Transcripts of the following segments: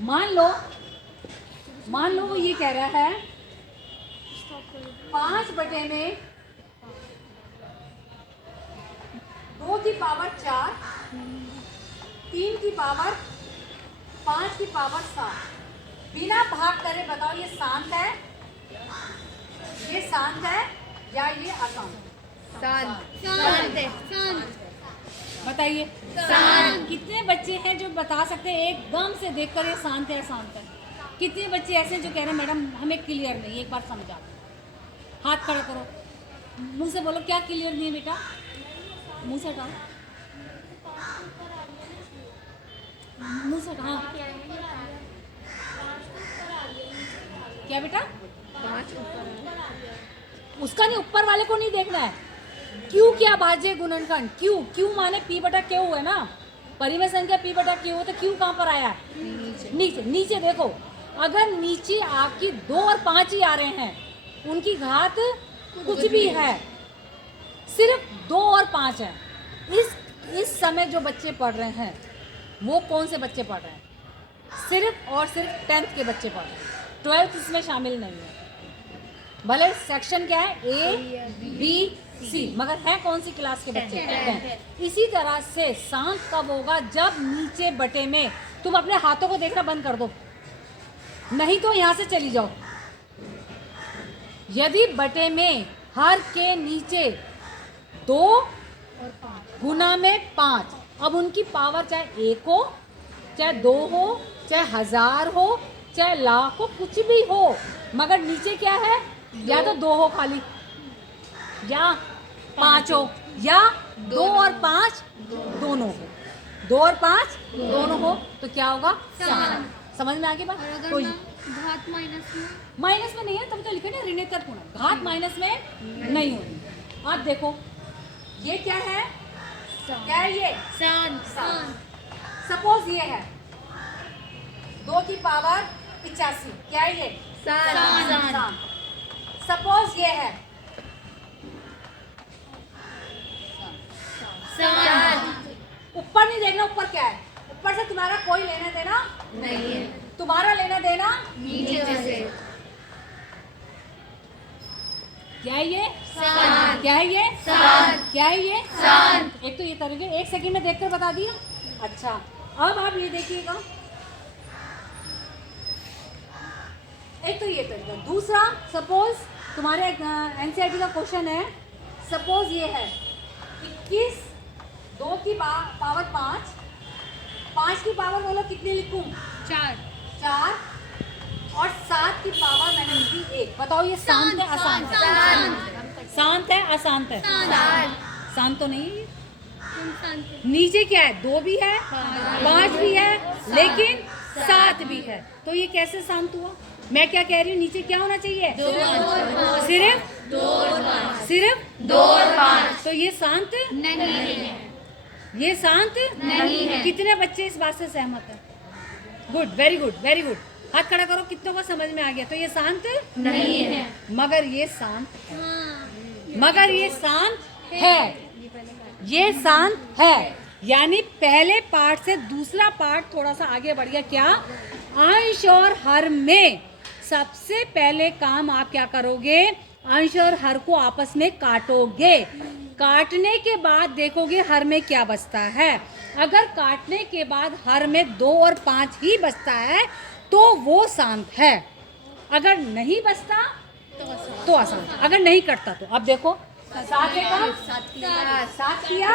मान लो वो ये कह रहा है 5/में 2 की पावर 4, 3 की पावर 5 की पावर 7 बिना भाग करे बताओ ये शांत है, ये शांत है या ये अशांत? शांत है। बताइए शांत। कितने बच्चे हैं जो बता सकते हैं एकदम से देखकर ये शांत है अशांत है? कितने बच्चे ऐसे जो कह रहे हैं मैडम हमें क्लियर नहीं, एक बार समझा? हाथ खड़ा करो, मुंह से बोलो क्या क्लियर नहीं है बेटा, मुंह से हटाओ, मुंह से हाँ क्या बेटा? उसका नहीं, ऊपर वाले को नहीं देखना है। क्यों क्या भाज्य गुणनखंड? क्यों माने P/Q है ना, परिमेय संख्या P/Q हो तो क्यों कहाँ पर आया? नीचे देखो, अगर नीचे आपकी 2 और 5 ही आ रहे हैं, उनकी घात कुछ भी है, सिर्फ 2 और 5 है। इस समय जो बच्चे पढ़ रहे हैं वो कौन से बच्चे पढ़ रहे हैं? सिर्फ और सिर्फ 10th के बच्चे पढ़ रहे हैं, 12th इसमें शामिल नहीं है। भले सेक्शन क्या है A-B-C, मगर है कौन सी क्लास के बच्चे? 10th। इसी तरह से शांत कब होगा? जब नीचे बटे में तुम अपने हाथों को देखना बंद कर दो, नहीं तो यहां से चली जाओ। यदि बटे में हर के नीचे 2 गुना में 5, अब उनकी पावर चाहे 1 हो, चाहे 2 हो, चाहे 1000 हो, चाहे लाख हो, कुछ भी हो, मगर नीचे क्या है? या तो 2 हो खाली, या 5 हो, या 2 और 5 दोनों हो, 2 और 5 दोनों हो, तो क्या होगा? समझ में आ गई बात? कोई घात माइनस में नहीं है, तब तो लिखे ना ऋणोत्तर पूर्ण, घात माइनस में नहीं होगी। अब देखो ये क्या है? क्या है ये? शांत। सपोज ये है 2 की पावर 85, क्या है ये? शांत। सपोज ये है ऊपर नहीं देखना, ऊपर क्या है? ऊपर से तुम्हारा कोई लेना देना नहीं है, तुम्हारा लेना देना नीचे से। क्या है ये? क्या है ये? क्या है ये? एक तो ये तरीके 1 सेकंड में देखकर बता दिया। अच्छा अब आप ये देखिएगा, एक तो ये तरीका। दूसरा, सपोज तुम्हारे एनसीईआरटी का क्वेश्चन है, सपोज ये है 21 2 की पावर 5, 5 की पावर बोलो कितनी लिखूं? 4 और 7 की पावर मैंने लिखी 1। बताओ ये शांत है अशांत है? शांत है अशांत है? शांत तो नहीं। नीचे क्या है? 2 भी है, 5 भी है, लेकिन 7 भी है, तो ये कैसे शांत हुआ? मैं क्या कह रही हूँ, नीचे क्या होना चाहिए? सिर्फ 2 और 5, तो ये शांत नहीं है, ये शांत नहीं है। कितने बच्चे इस बात से सहमत हैं? Good, very good, very good. हाथ खड़ा करो, कितनों को समझ में आ गया? तो ये शांत नहीं है, मगर ये शांत है, मगर ये शांत है, ये शांत है। यानी पहले पार्ट से दूसरा पार्ट थोड़ा सा आगे बढ़ गया। क्या? अंश और हर में सबसे पहले काम आप क्या करोगे? अंश और हर को आपस में काटोगे, काटने के बाद देखोगे हर में क्या बचता है। अगर काटने के बाद हर में 2 और 5 ही बचता है तो वो शांत है, अगर नहीं बचता तो अशांत। अगर नहीं कटता तो अब देखो 7 किया।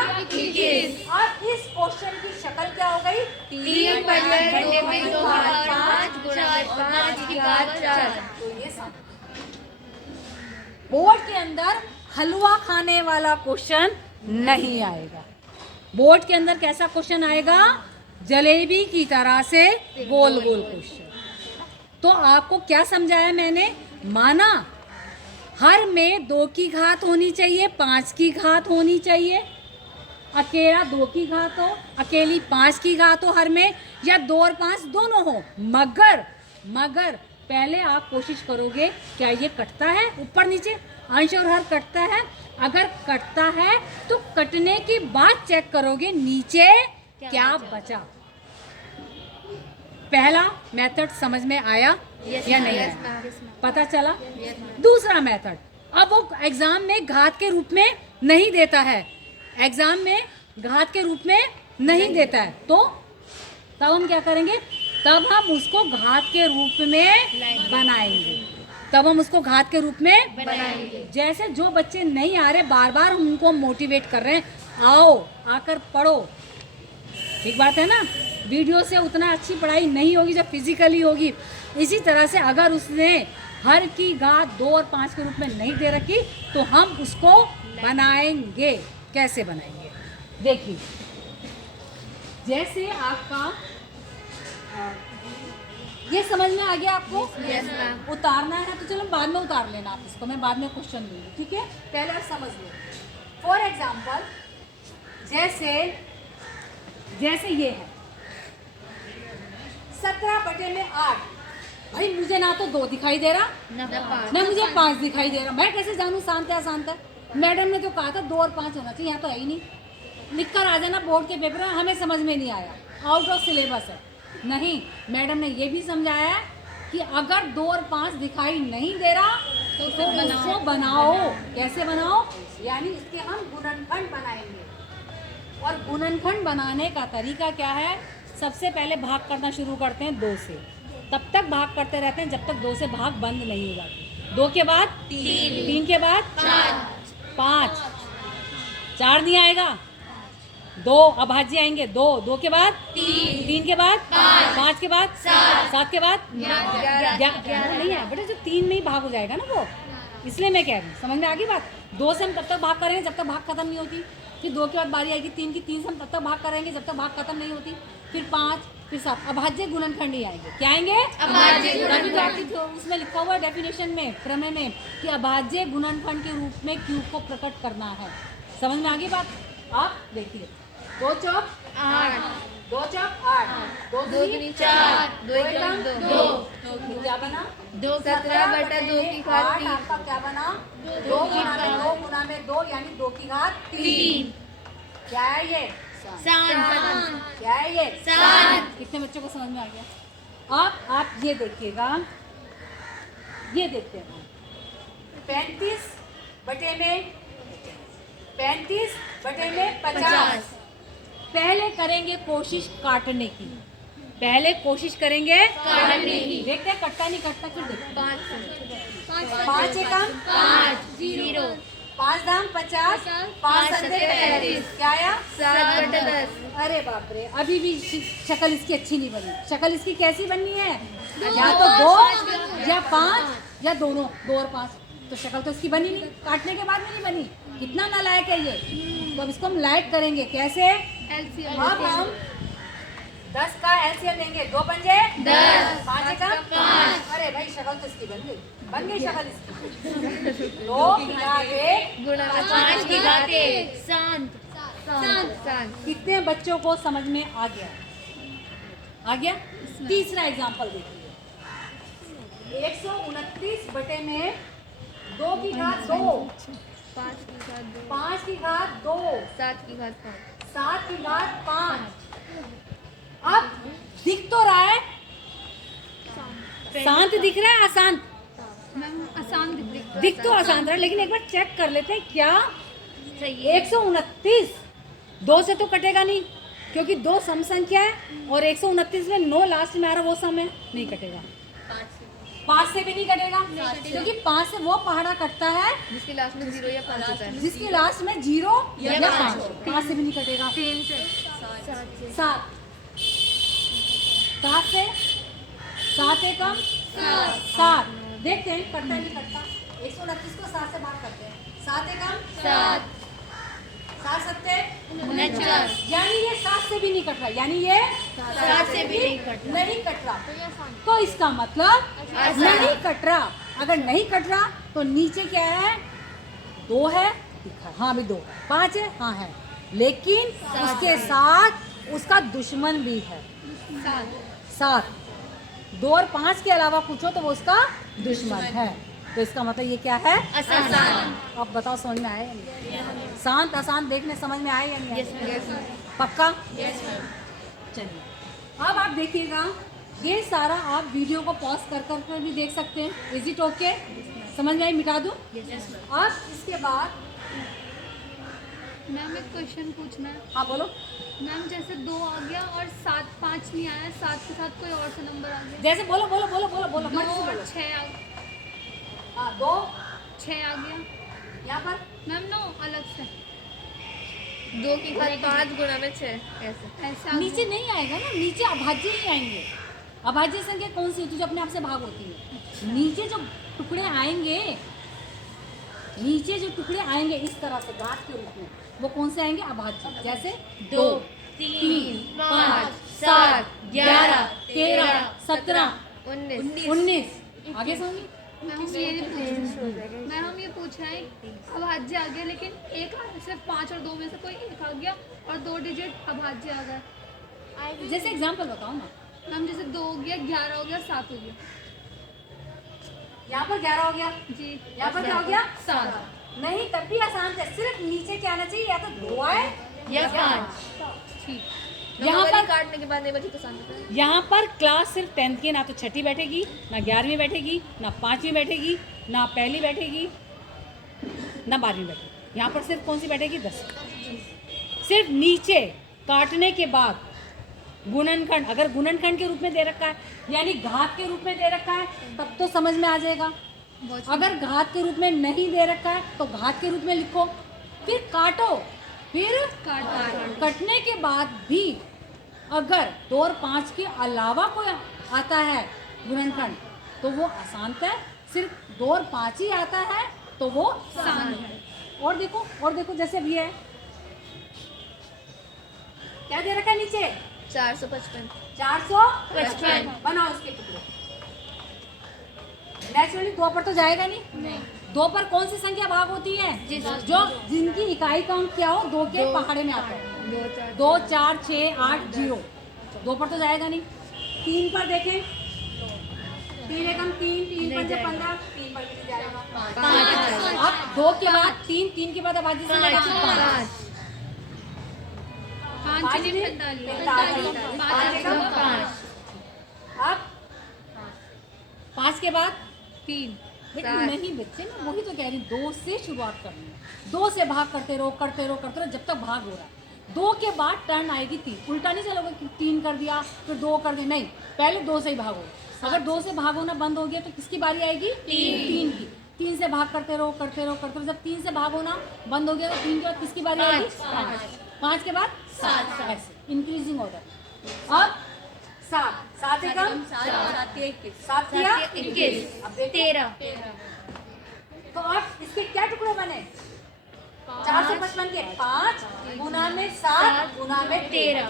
अब इस क्वेश्चन की शक्ल क्या हो गई? 3/5 तो ये शांत। बोर्ड के अंदर हलवा खाने वाला क्वेश्चन नहीं आएगा। बोर्ड के अंदर कैसा क्वेश्चन आएगा? जलेबी की तरह से गोल गोल क्वेश्चन। तो आपको क्या समझाया मैंने? माना हर में 2 की घात होनी चाहिए, 5 की घात होनी चाहिए, अकेला 2 की घात हो, अकेली 5 की घात हो हर में, या 2 और 5 दोनों हो, मगर पहले आप कोशिश करोगे क्या ये कटता है? ऊपर नीचे अंश और हर कटता है? अगर कटता है तो कटने के बाद चेक करोगे नीचे क्या बचा। पहला मेथड समझ में आया या नहीं Yes, आया? ma'am. पता चला? दूसरा मेथड, अब वो एग्जाम में घात के रूप में नहीं देता है, एग्जाम में घात के रूप में नहीं देता है, तो तब हम क्या करेंगे? तब हम उसको घात के रूप में बनाएंगे, तब हम उसको घात के रूप में बनाएंगे। जैसे जो बच्चे नहीं आ रहे, बार बार हम उनको मोटिवेट कर रहे हैं, आओ आकर पढ़ो। ठीक बात है ना? वीडियो से उतना अच्छी पढ़ाई नहीं होगी जब फिजिकली होगी। इसी तरह से अगर उसने हर की घात 2 और 5 के रूप में नहीं दे रखी तो हम उसको बनाएंगे। कैसे बनाएंगे? देखिए, जैसे आपका ये समझ में आ गया आपको? Yes, ma'am. उतारना है तो चलो बाद में उतार लेना आप इसको, मैं बाद में क्वेश्चन दूंगी, ठीक है? पहले आप समझ लो। फॉर एग्जाम्पल, जैसे ये है 17/8। भाई मुझे ना तो 2 दिखाई दे रहा, ना मुझे 5 दिखाई दे रहा, मैं कैसे जानूँ शांत है अशांत है? मैडम ने तो कहा था 2 और 5 होना चाहिए, यहाँ तो है ही नहीं। लिख कर आ जाना बोर्ड के पेपर में, हमें समझ में नहीं आया, आउट ऑफ सिलेबस है। नहीं, मैडम ने ये भी समझाया है कि अगर 2 और 5 दिखाई नहीं दे रहा तो उसको बनाओ। कैसे बनाओ? यानी इसके हम गुणनखंड बनाएंगे। और गुणनखंड बनाने का तरीका क्या है? सबसे पहले भाग करना शुरू करते हैं 2 से, तब तक भाग करते रहते हैं जब तक 2 से भाग बंद नहीं हो जाती। 2 के बाद 3 के बाद 5, 4 नहीं आएगा, 2 अभाज्य आएंगे, 2 के बाद 3 के बाद 5 के बाद 7 के बाद 11 नहीं है बेटा, जो 3 में ही भाग हो जाएगा ना वो, इसलिए मैं कह रही हूँ। समझ में आ गई बात? 2 से हम तब तक भाग करेंगे जब तक भाग खत्म नहीं होती, फिर 2 के बाद बारी आएगी 3 की, 3 से हम तब तक भाग करेंगे जब तक भाग खत्म नहीं होती, फिर 5, फिर 7। अभाज्य गुणनखंड ही आएंगे। क्या आएंगे? तभी तो आपकी उसमें लिखा हुआ है डेफिनेशन में, प्रमेय में, कि अभाज्य गुणनखंड के रूप में क्यू को प्रकट करना है। समझ में आ गई बात? आप देखिए, 2 चौक 8, 2 चौक 8, 2 दूनी 4, 2 एकम 2, क्या बना? 17/2 की घात 8 आपका क्या बना? 2 गुना में 2 यानी 2 की घात 3। क्या है ये? क्या है ये? कितने बच्चों को समझ में आ गया? अब आप ये देखिएगा, ये देखते हैं 35/50। पहले करेंगे कोशिश काटने की, पहले कोशिश करेंगे काटने की। देखते हैं कटता नहीं कटता, फिर देखते हैं। 5 एकम 0 5 दाम 50, 5 सत्ते 35। क्या आया? 7/10 अरे बाप रे, अभी भी शक्ल इसकी अच्छी नहीं बनी। शक्ल इसकी कैसी बननी है? या तो 2 या 5 या दोनों, 2 और 5। तो शक्ल तो इसकी बनी नहीं, काटने के बाद में नहीं बनी। कितना नालायक है ये। तो अब इसको हम लायक करेंगे कैसे? अब हम 10 का एलसीएम लेंगे, 2 पंजे 10, 5 का 5। अरे भाई शक्ल तो इसकी बन गई शक्ल इसकी। 2 की घात 1 गुणा 5 की घात 1 शांत। कितने बच्चों को समझ में आ गया? आ गया? तीसरा एग्जांपल देखिए, 129 बटे में 2 की घात 2, 5 की घात 2 5 की घात 2, 7 की घात 5 7 की घात 5। अब दिख तो रहा है, शांत दिख रहा है, अशांत आसान दिख तो आसान रहा है, लेकिन एक बार चेक कर लेते हैं क्या सही है। 129 2 से तो कटेगा नहीं, क्योंकि 2 सम संख्या है और 129 में 9 लास्ट में आ रहा, वो सम है, नहीं कटेगा। 5 से भी नहीं कटेगा, क्योंकि 5 से वो पहाड़ा कटता है जिसके लास्ट में 0 या 5 होता है। जिसकी लास्ट में 0 या 5। 5 से भी नहीं कटेगा। 3 से 7 से 7 एकम 7। देखते हैं कटता नहीं कटता। 129 को 7 से भाग करते हैं, 7 एकम 7 7 सत्ते 49 यानी ये 7 से भी नहीं कट रहा, यानी ये 7 से भी नहीं कट रहा। नहीं कट रहा, तो इसका मतलब नहीं कट रहा। अगर नहीं कट रहा तो नीचे क्या है? 2 है, हाँ भी 2, 5 है, हाँ है, लेकिन उसके साथ उसका दुश्मन भी है 7। 2 और 5 के अलावा कुछ हो तो वो उसका दुश्मन है। तो इसका मतलब ये क्या है? आसान। अब बताओ समझ में आया या नहीं? शांत आसान देखने समझ में आया या नहीं आया? पक्का? चलिए अब आप देखिएगा, ये सारा आप वीडियो को पॉज कर भी देख सकते हैं। Is it okay? समझ में आई? मिटा दूँ? अब इसके बाद मैम एक क्वेश्चन पूछना है। हाँ बोलो। मैम जैसे 2 आ गया और 7 5 नहीं आया, 7 के साथ कोई और सा नंबर आ गया। जैसे बोलो बोलो बोलो बोलो बोलो 2 मत से और बोलो। 6 आ हाँ 2 6 आ गया। यहाँ पर मैम नो अलग से 2 की घात 5 गुणा में 6 ऐसे। ऐसे आ नीचे गया। नहीं आएगा ना, नीचे अभाज्य ही आएंगे। अभाज्य संख्या कौन सी होती है जो अपने आप से भाग होती है? नीचे जो टुकड़े आएंगे, नीचे जो टुकड़े आएंगे इस तरह से घात के रूप में, वो कौन से आएंगे? अभाज्य। जैसे 2 3 5 7 11 13 17 19। आगे समझिए। मैम हम ये पूछ रहे हैं अभाज्य आ गया, लेकिन एक सिर्फ 5 और 2 में से कोई एक आ गया और 2 डिजिट अभाज्य आ गया। जैसे एग्जाम्पल बताओ ना। मैम जैसे 2 हो गया, 11 हो गया, 7 हो गया। यहाँ पर 11 हो गया, जी यहाँ पर क्या हो गया? 7। नहीं, तब भी आसान है। सिर्फ नीचे क्या आना चाहिए? या तो 2 आए या 5। ठीक। यहाँ पर काटने के बाद नहीं बची तो शांति से। यहाँ पर क्लास सिर्फ 10th की, ना तो छठी बैठेगी, ना 11वीं बैठेगी, ना 5वीं बैठेगी, ना पहली बैठेगी, ना 12वीं बैठेगी। यहाँ पर सिर्फ कौन सी बैठेगी? 10। सिर्फ नीचे काटने के बाद गुणनखंड, अगर गुणनखंड के रूप में दे रखा है यानी घात के रूप में दे रखा है तब तो समझ में आ जाएगा। अगर घात के रूप में नहीं दे रखा है तो घात के रूप में लिखो, फिर काटो, फिर कटने के बाद भी अगर 2 और 5 के अलावा कोई आता है गुणनखंड तो वो आसान है। सिर्फ 2 और 5 ही आता है तो वो आसान है। और देखो जैसे अभी है, क्या दे रखा है नीचे? 455 455। बनाओ इसके टुकड़े। नेचुरली 2 पर तो जाएगा नहीं। 2 पर कौन सी संख्या भाग होती है? जो जिनकी इकाई का अंक क्या हो 2 के पहाड़े में आता है। 2 4 6 8 0। 2 पर तो जाएगा नहीं। 3 पर देखें, 3 एकम 3, 3 5 15, 3 पर भी जाएगा 5। अब 2 के बाद 3, 3 के बाद अभाज्य संख्या 5। 5 5 नहीं, नहीं, 45। 5। अब 5 के बाद 3। लेकिन नहीं बच्चे, मैं वही तो कह रही हूँ, 2 से शुरुआत करनी है। 2 से भाग करते रहो जब तक भाग हो रहा है। 2 के बाद टर्न आएगी 3। उल्टा नहीं चलोगे कि 3 कर दिया फिर 2 कर दिया, नहीं, पहले 2 से ही भागो। अगर 2 से भाग होना बंद हो गया तो किसकी बारी आएगी? 3 की। 3 से भाग करते रहो। जब 3 से भाग होना बंद हो गया तो 3 के बाद किसकी बारी आएगी? 5 के बाद 7। ऐसे इंक्रीजिंग ऑर्डर। अब 7 एकम 7 किया 21। अब देखो 13। तो अब इसके क्या टुकड़े बने? 455 के 5 गुना में 7 गुना में 13।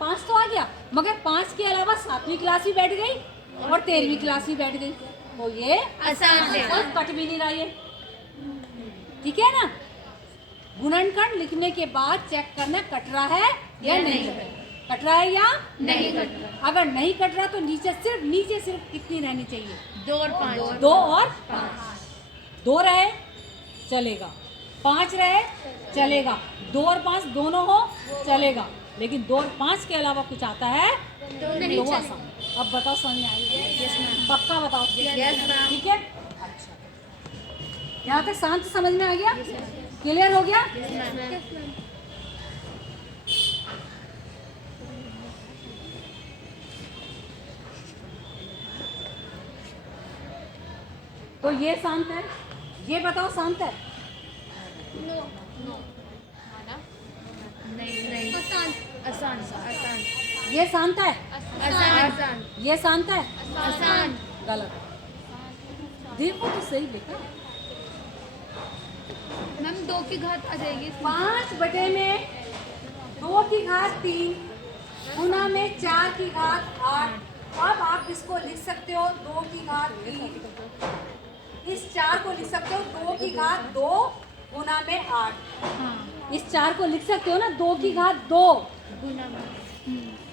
5 तो आ गया, मगर 5 के अलावा 7वीं क्लास भी बैठ गई और 13वीं क्लास भी बैठ गई, तो ये आसान है। और कट भी नहीं रहा ये। ठीक है ना? गुणनखंड लिखने के बाद चेक करना कट रहा है या नहीं कट रहा है या नहीं कट रहा। अगर नहीं कट रहा तो नीचे सिर्फ कितनी रहनी चाहिए? 2 और 5। 2 और 5। 2 रहे चलेगा, 5 रहे चलेगा, 2 और 5 दोनों हो चलेगा, लेकिन 2 और 5 के अलावा कुछ आता है तो वो आसान। अब बताओ समझ में आई? पक्का बताओ। ठीक है, अच्छा, यहाँ तक शांत समझ में आ गया? क्लियर हो गया? तो ये शांत है, ये बताओ शांत है? नहीं आसान। ये शांत है? आसान। ये शांत है? आसान। गलत। देखो तो सही बेटा। मैम 2 की घात आ जाएगी इसमें। 5 बटे में 2 की घात 3 गुना में 4 की घात 8। अब आप इसको लिख सकते हो 2 की घात 3। इस 4 को लिख सकते हो 2 की घात 2 गुना में 8। इस 4 को लिख सकते हो ना 2 की घात 2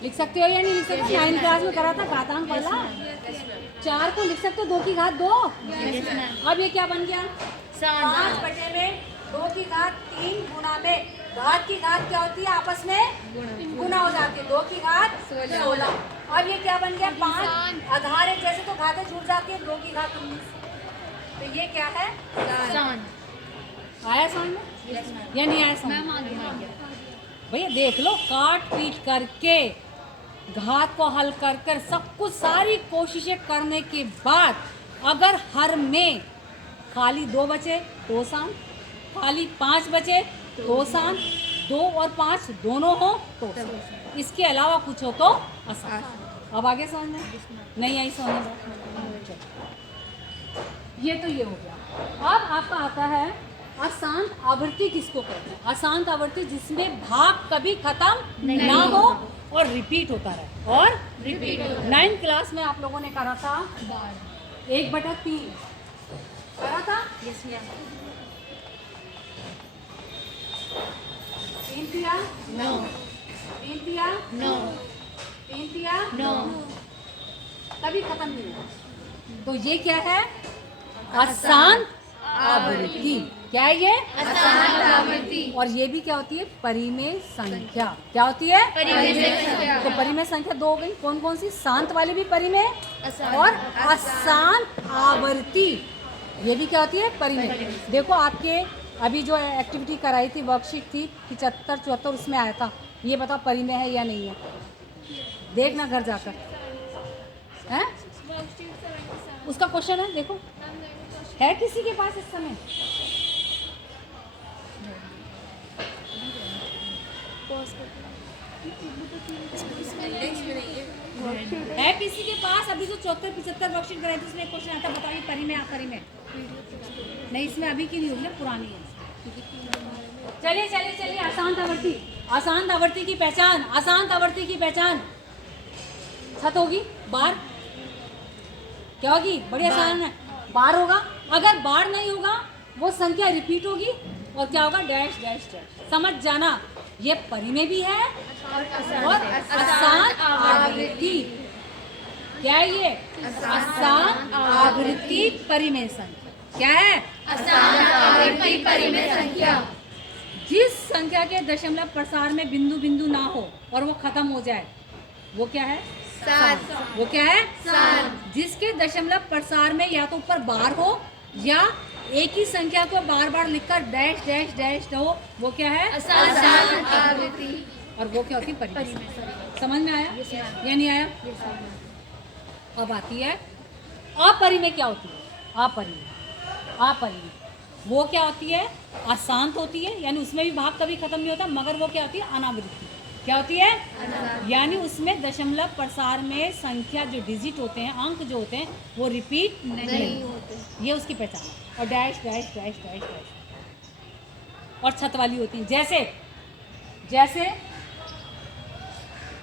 लिख सकते हो या नहीं लिख सकते? 9th क्लास में करा था घातांक पढ़ा। 4 को लिख सकते हो 2 की घात 2। अब ये क्या बन गया? 5 बटे में 2 की घात 3 गुणा में घात की घात क्या होती है आपस में गुणा हो जाती है, 2 की घात 16। अब ये क्या बन गया 5 आधार है, जैसे तो घातें छूट जाती है, 2 की घात 19। तो ये क्या है आया समझ में या नहीं आया समझ मैम में? आ गया। भैया देख लो काट पीट करके घात को हल कर कर सब कुछ सारी कोशिशें करने के बाद अगर हर में खाली 2 बचे तो शांत, खाली 5 बचे तो शांत, 2 और 5 दोनों हो तो शांत। इसके अलावा कुछ हो तो अशांत। अब आगे समझ में नहीं आई समझ में? ये तो ये हो गया। अब आपका आता है अशांत आवृत्ति किसको कहते हैं? अशांत आवृत्ति जिसमें भाग कभी खत्म ना हो और रिपीट होता रहे और रिपीट। 9th क्लास में आप लोगों ने करा था 1/3 करा था। 3 तिया नो 3 तिया नो 3 तिया नो कभी खत्म नहीं होगा। तो ये क्या है अशांत आवृत्ति। क्या है ये अशांत आवृत्ति। और ये भी क्या होती है परिमेय संख्या। क्या होती है परिमेय संख्या। तो परिमेय संख्या 2 हो गई। कौन कौन सी? शांत वाली भी परिमेय और अशांत आवृत्ति ये भी क्या होती है परिमेय। देखो आपके अभी जो एक्टिविटी कराई थी वर्कशीट थी 75 74 उसमें आया था। ये बताओ परिमेय है या नहीं है? देखना घर जाकर है उसका क्वेश्चन है। देखो है किसी के पास इस समय? है किसी के पास? अभी जो 74-75 वर्कशीट कराई थी उसमें क्वेश्चन आता बताइए परिमेय अपरिमेय। नहीं इसमें अभी की नहीं होगी ना पुरानी है। चलिए चलिए चलिए अशांत आवृत्ति। अशांत आवृत्ति की पहचान। अशांत आवृत्ति की पहचान छत होगी बार क्या होगी? बड़ी आसान है बार होगा। अगर बार नहीं होगा वो संख्या रिपीट होगी और क्या होगा डैश डैश डैश। समझ जाना ये परिमेय भी है और अशांत आवृत्ति। क्या है ये अशांत आवृत्ति परिमेय संख्या। क्या है अशांत आवृत्ति परिमेय संख्या। जिस संख्या के दशमलव प्रसार में बिंदु बिंदु ना हो और वो खत्म हो जाए वो क्या है? सात। वो क्या है? सात। जिसके दशमलव प्रसार में या तो ऊपर बार हो या एक ही संख्या को बार बार लिखकर डैश डैश डैश हो वो क्या है? अशांत आवृत्ति। और वो क्या होती है परिमेय। समझ में आया या नहीं आया? अब आती है अपरिमेय। क्या होती है अपरिमेय? अपरिमेय वो क्या होती है? अशांत होती है यानी उसमें भी भाग कभी खत्म नहीं होता मगर वो क्या होती है? अनावृत्ति। क्या होती है? यानी उसमें दशमलव प्रसार में संख्या जो डिजिट होते हैं अंक जो होते हैं वो रिपीट नहीं होते। ये उसकी पहचान है। और dash dash dash dash dash और छत वाली होती हैं जैसे जैसे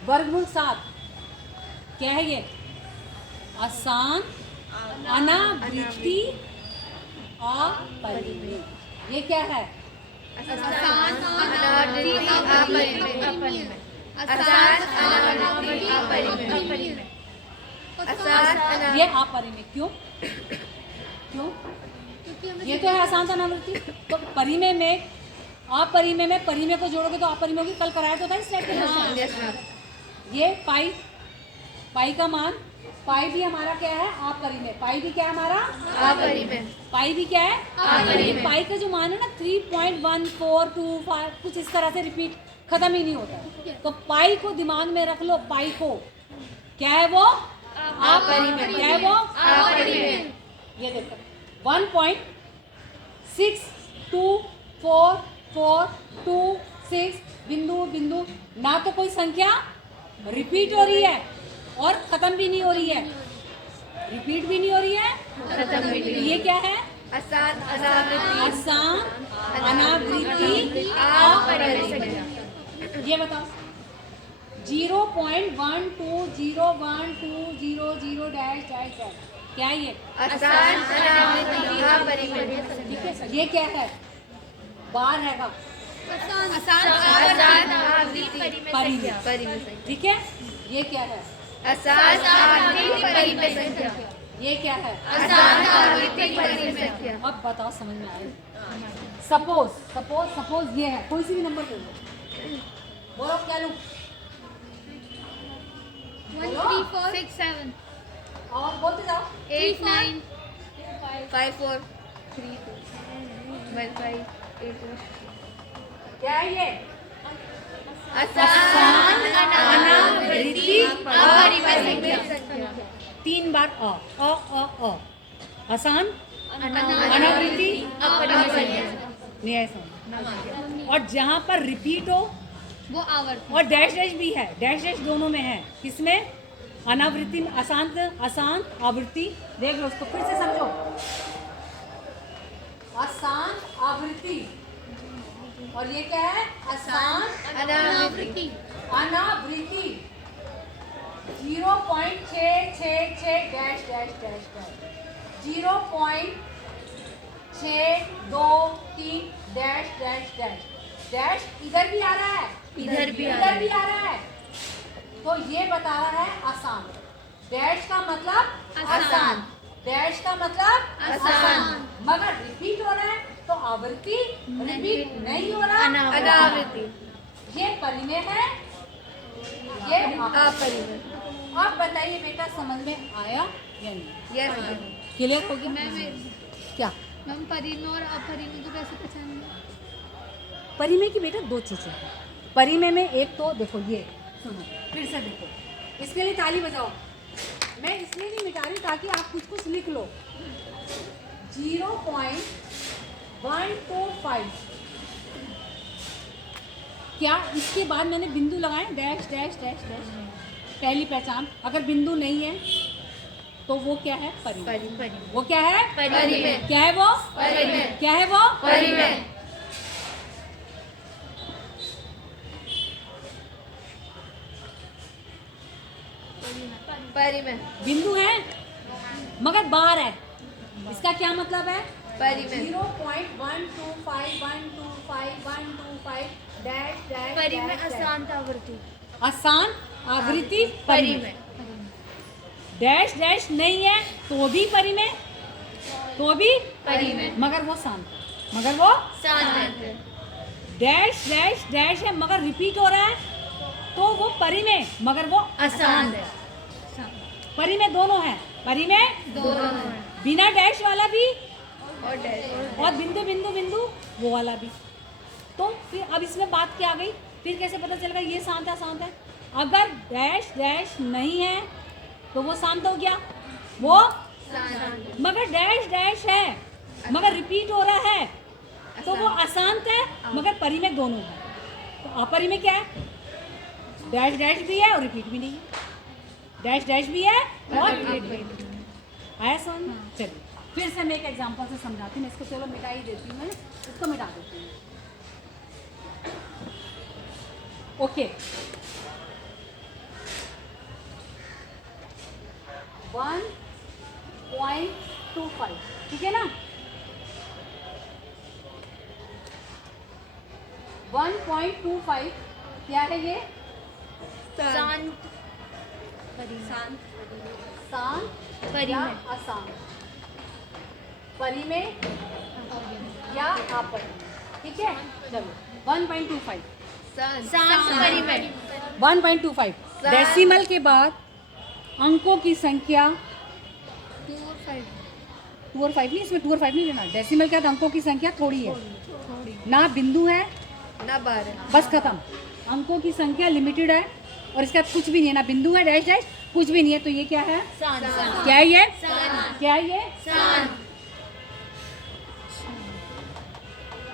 वर्गमूल 7 क्या है ये? अशांत अनावृत्ति अपरिमेय। ये क्या है? अशांत अनावृत्ति अपरिमेय। अशांत अनावृत्ति अपरिमेय। अशांत ये अपरिमेय क्यों? क्यों? ये तो है अशांत अनावृत्ति। तो परिमेय में अपरिमेय में परिमेय को जोड़ोगे तो अपरिमेय होगी। कल कराया तो था इस स्लाइड पे। ये पाई पाई का मान पाई भी हमारा क्या है? अपरिमेय। पाई भी क्या है हमारा? अपरिमेय। पाई भी क्या है? अपरिमेय। पाई का जो मान है ना 3.1425 कुछ इस तरह से रिपीट खत्म ही नहीं होता है। तो पाई को दिमाग में रख लो। पाई को क्या है वो? अपरिमेय। क्या है वो? अपरिमेय। ये देखो 1.624426 बिंदु बिंदु ना तो कोई संख्या रिपीट हो रही है और खत्म भी नहीं हो रही है, रिपीट भी नहीं हो रही है, खत्म भी नहीं। ये क्या है? अशांत अनावृत्ति अशांत अनावृत्ति अपरिमेय संख्या। ये बताओ 0.12012000 डैश डैश डैश क्या है ये? अशांत अनावृत्ति अपरिमेय। ठीक है ये क्या है? बार हैगा अशांत आवृत्ति परिमेय। परिमेय संख्या। ठीक है ये क्या है? अशांत आवृत्ति परिमेय संख्या। ये क्या है? अशांत आवृत्ति परिमेय संख्या। अब बताओ समझ में आया? सपोज ये है, कोई सी भी नंबर बोलो, बोलो क्या लूँ? 1 3 4 6 7 और बोलते जाओ। 8 9 5 4 3 2 1 5 8 4 क्या है ये? आसान अनावृत्ति अपरिमेय संख्या। 3 बार अ आसान अनावृत्ति अपरिमेय संख्या। नहीं ऐसा। और जहाँ पर रिपीट हो वो आवर्ती। और डैश डैश भी है, डैश डैश दोनों में है। किसमें? अनावृत्ति में। आसान आवृत्ति। देख लो उसको फिर से समझो। आसान आवृत्ति और ये क्या है? आसान अनावृत्ति। अनावृत्ति 0.666 dash dash dash dash 0.623 dash dash dash dash इधर भी आ रहा है, इधर भी आ रहा है। तो ये बता रहा है आसान। डैश का मतलब आसान, डैश का मतलब आसान। मगर रिपीट हो रहा है तो आवृत्ति, रिपीट नहीं हो रहा अनावृत्ति। ये परिमेय है, ये अपरिमेय। आप बताइए बेटा, समझ में आया या नहीं? यस क्लियर हो गया? मैम क्या परिमेय और अपरिमेय को कैसे पहचानेंगे? परिमेय की बेटा 2 चीजें हैं। परिमेय में एक तो देखो, ये सुनो फिर से देखो, इसके लिए ताली बजाओ। मैं इसलिए नहीं मिटा रही ताकि आप कुछ लिख लो। 0.125 क्या इसके बाद मैंने बिंदु लगाए? Dash dash dash dash. पहली पहचान। अगर बिंदु नहीं है तो वो क्या है? परिमेय। वो क्या है? परिमेय। क्या है वो? परिमेय। क्या है वो? परिमेय। परिमेय। बिंदु है मगर बार है। इसका क्या मतलब है? परिमेय। 0.125 डैश डैश परिमेय डैश डैश। आसान आवृत्ति। आसान आवृत्ति परिमेय। डैश डैश नहीं है तो भी परिमेय, तो भी परिमेय। मगर वो शांत है, मगर वो शांत। डैश डैश डैश है मगर रिपीट हो रहा है तो वो परिमेय, मगर वो आसान है। परिमेय दोनों है। परिमेय दोनों बिना डैश वाला भी और डैश। और बिंदु बिंदु बिंदु वो वाला भी। तो फिर अब इसमें बात क्या आ गई? फिर कैसे पता चलेगा ये शांत है, शांत है? अगर डैश डैश नहीं है तो वो शांत हो गया, वो मगर डैश डैश है मगर रिपीट हो रहा है तो वो अशांत है, मगर परिमेय दोनों है। तो अपरिमेय क्या है? डैश डैश भी है और रिपीट भी नहीं है, डैश डैश भी है और रिपीट भी नहीं है। आया समझ में? चलिए फिर से मैं एक एग्जांपल से समझाती हूँ। इसको चलो मिटा ही देती हूँ, मैं इसको मिटा देती हूँ। ओके 1.25 ठीक है ना? 1.25 क्या है ये? शांत। शांत परिमेय। या अशांत? परिमेय या अपरिमेय? ठीक है चलो 1.25 शांत परिमेय। 1.25 डेसिमल के बाद अंकों की संख्या 2 और 5 2 और 5 नहीं, इसमें 2 और 5 नहीं लेना। डेसिमल के बाद अंकों की संख्या थोड़ी है, ना बिंदु है ना बार। बस खत्म। अंकों की संख्या लिमिटेड है और इसके बाद कुछ भी नहीं है, ना बिंदु है डैश डैश कुछ भी नहीं है। तो ये क्या है? क्या है ये? क्या है ये?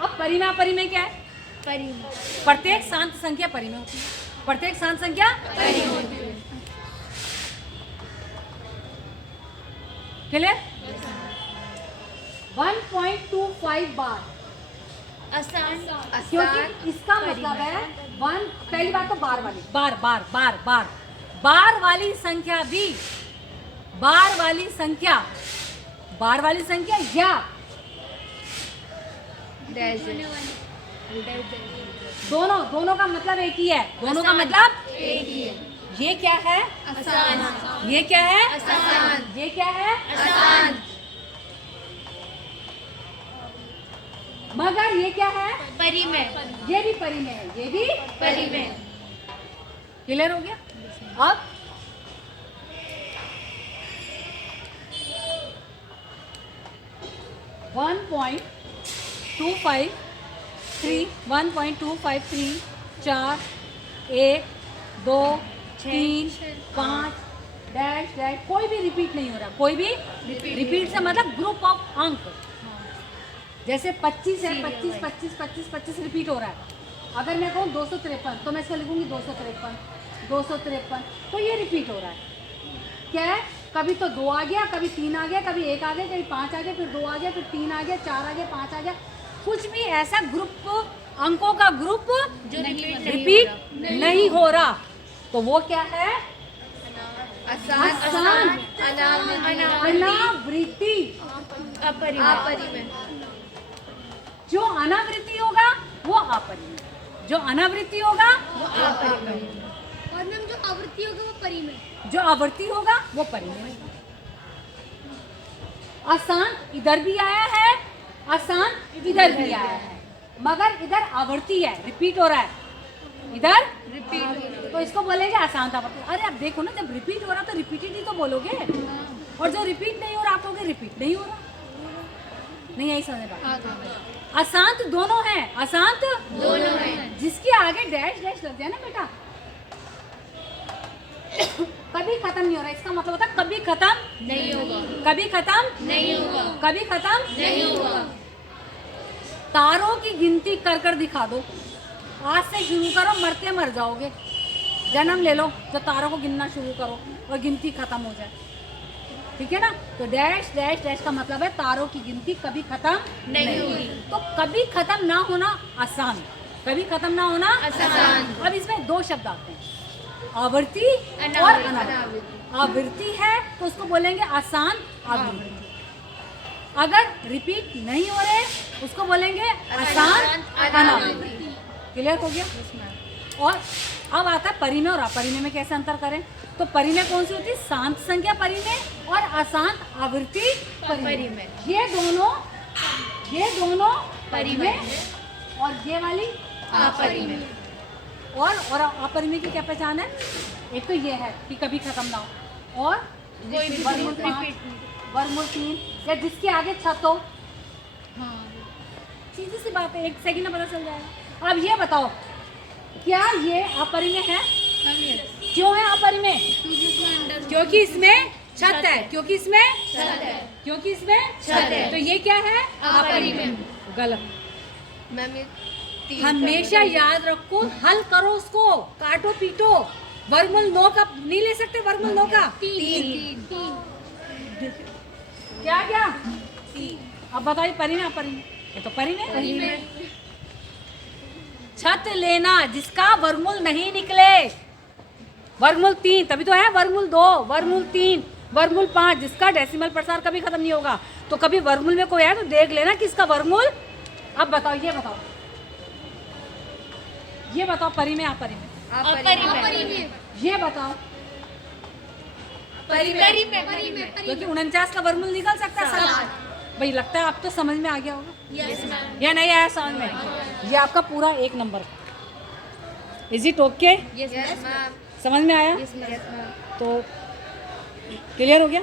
अब परिमेय अपरिमेय क्या है? प्रत्येक शांत संख्या परिमेय होती है। प्रत्येक शांत संख्या क्लियर? 1.25 बार, क्योंकि इसका मतलब है 1। पहली बात तो बार वाली, बार बार बार बार बार वाली संख्या भी, बार वाली संख्या या डैश। दोनों का मतलब एक ही है। दोनों का मतलब एक ही है। ये क्या है? आसान। ये क्या है? आसान। ये क्या है? आसान। मगर ये क्या है, परी में, ये भी परी में है, ये भी परी में। क्लियर हो गया। अब 1.253 4 1 2 3 5 डैश डैश, कोई भी रिपीट नहीं हो रहा, कोई भी रिपीट से मतलब ग्रुप ऑफ अंक। जैसे 25 है, 25 25 25 25 रिपीट हो रहा है। अगर मैं कहूँ 253 तो मैं इसका लिखूंगी 253 253, तो ये रिपीट हो रहा है। क्या है, कभी तो 2 आ गया, कभी 3 आ गया, कभी 1 आ गया, कभी 5 आ गया, फिर 2 आ गया, फिर 3 आ गया, 4 आ गया, 5 आ गया। कुछ भी ऐसा ग्रुप, अंकों का ग्रुप जो रिपीट नहीं हो रहा, तो वो क्या है, आसान, आसान, अनावृत्ति, अनावृत्ति। अपरिमेय। जो अनावृत्ति होगा वो अपरिमेय, जो अनावृत्ति होगा वो अपरिमेय। और मैम जो आवृत्ति होगा वो परी में। जो आवृत्ति होगा वो परिमेय। आसान इधर भी आया है, आसान इधर भी आया है, मगर इधर आवृत्ति है, रिपीट हो रहा है, इधर रिपीट, तो इसको बोलेंगे आसान था। अरे अब देखो ना, जब रिपीट हो रहा तो रिपीटेड ही तो बोलोगे, और जो रिपीट नहीं हो रहा आप कहोगे रिपीट नहीं हो रहा। नहीं, यही समझ बात। अशांत दोनों हैं, अशांत दोनों हैं। जिसके आगे डैश डैश लग जाए ना बेटा, कभी खत्म नहीं हो रहा, इसका मतलब होता है कभी खत्म नहीं होगा, कभी खत्म नहीं होगा, कभी खत्म नहीं होगा। तारों की गिनती कर कर दिखा दो, आज से शुरू करो, मरते मर जाओगे। जन्म ले लो, तो तारों को गिनना शुरू करो और गिनती खत्म हो जाए, ठीक है ना। तो डैश डैश डैश का मतलब है तारों की गिनती कभी खत्म नहीं होगी। तो कभी खत्म ना होना आसान, कभी खत्म ना होना आसान। अब इसमें 2 शब्द आते हैं, आवृत्ति और अनावृत्ति। आवृत्ति है तो उसको बोलेंगे आसान आवृत्ति, अगर रिपीट नहीं हो रहे उसको बोलेंगे आसान अनावृत्ति। क्लियर हो गया। और अब आता है परिमेय और अपरिमेय में कैसे अंतर करें। तो परिमेय कौन सी होती है, शांत संख्या परिमेय और अशांत आवृत्ति परिमेय। ये दोनों परिमेय और ये वाली अपरिमेय। और अपरिमेय की क्या पहचान है, एक तो ये है कि कभी खत्म ना हो, और कोई भी वर्गमूल 5 वर्गमूल 3 या जिसके आगे 6 तो सीधी सी बात है, 1 सेकंड में पता चल जाएगा। अब ये बताओ क्या ये अपरिमेय है, क्यों है अपरिमेय, क्योंकि इसमें छत है, क्योंकि इसमें छत है, क्योंकि इसमें छत है। तो ये क्या है, अपरिमेय। गलत। मैम ये 3 हमेशा याद रखो, हल करो उसको, काटो पीटो। वर्गमूल 9 का नहीं ले सकते, वर्गमूल 9 का 3 क्या क्या, अब बताइए परिमेय अपरिमेय, ये तो परिमेय। छत लेना जिसका वर्गमूल नहीं निकले, वर्गमूल 3 तभी तो है, वर्गमूल 2 वर्गमूल 3 वर्गमूल 5 जिसका डेसिमल प्रसार कभी खत्म नहीं होगा। तो कभी वर्गमूल में कोई है तो देख लेना किसका वर्गमूल। अब बताओ, ये बताओ परिमेय अपरिमेय, अपरिमेय। ये बताओ परिमेय। क्योंकि 49 का वर्गमूल निकल सकता है 7। भाई लगता है आप तो समझ में आ गया होगा, यस मैम। या नहीं आया समझ में। ये आपका पूरा 1 number. Is it okay, yes ma'am. समझ में आया यस मैम। तो क्लियर हो गया।